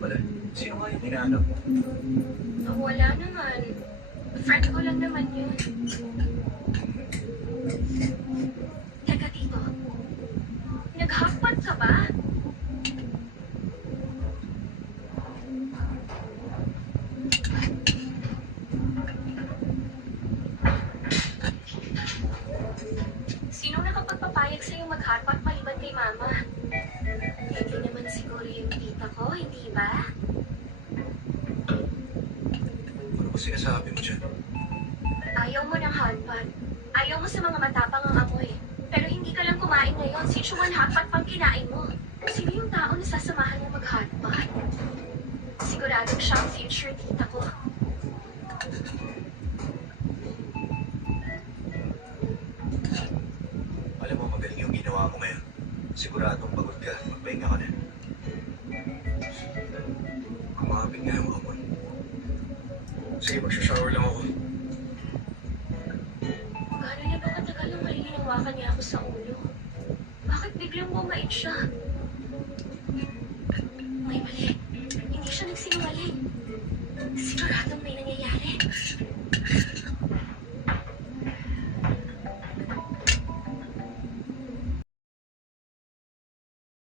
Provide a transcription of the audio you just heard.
pala. Sino nga yung hinahanap mo? Wala naman. Friend ko lang naman yun. Teka dito. Nag-hotpot ka ba? Sinong nakapagpapayag sa'yo mag-hotpot maliban kay Mama? Hindi naman siguro yung tita ko, hindi ba? Ano ba sinasabi mo dyan? Ayaw mo ng hotpot. Ayaw mo sa mga matapang ang amoy. Pero hindi ka lang kumain ngayon. Sichuan hotpot pang kinain mo. Sino yung tao na sasamahan mo mag-hotpot? Siguradong siyang future tita ko. Alam mo, magaling yung ginawa mo ngayon. Siguradong pagod ka. Magpahinga ka na. Kumapit nga yung amoy. Sige, magsha-shower lang ako. Gano'n niya ba katagal nang malilinawakan niya ako sa ulo? Bakit biglang bumait siya? May mali. Hindi siya nagsinungaling. Siguradong may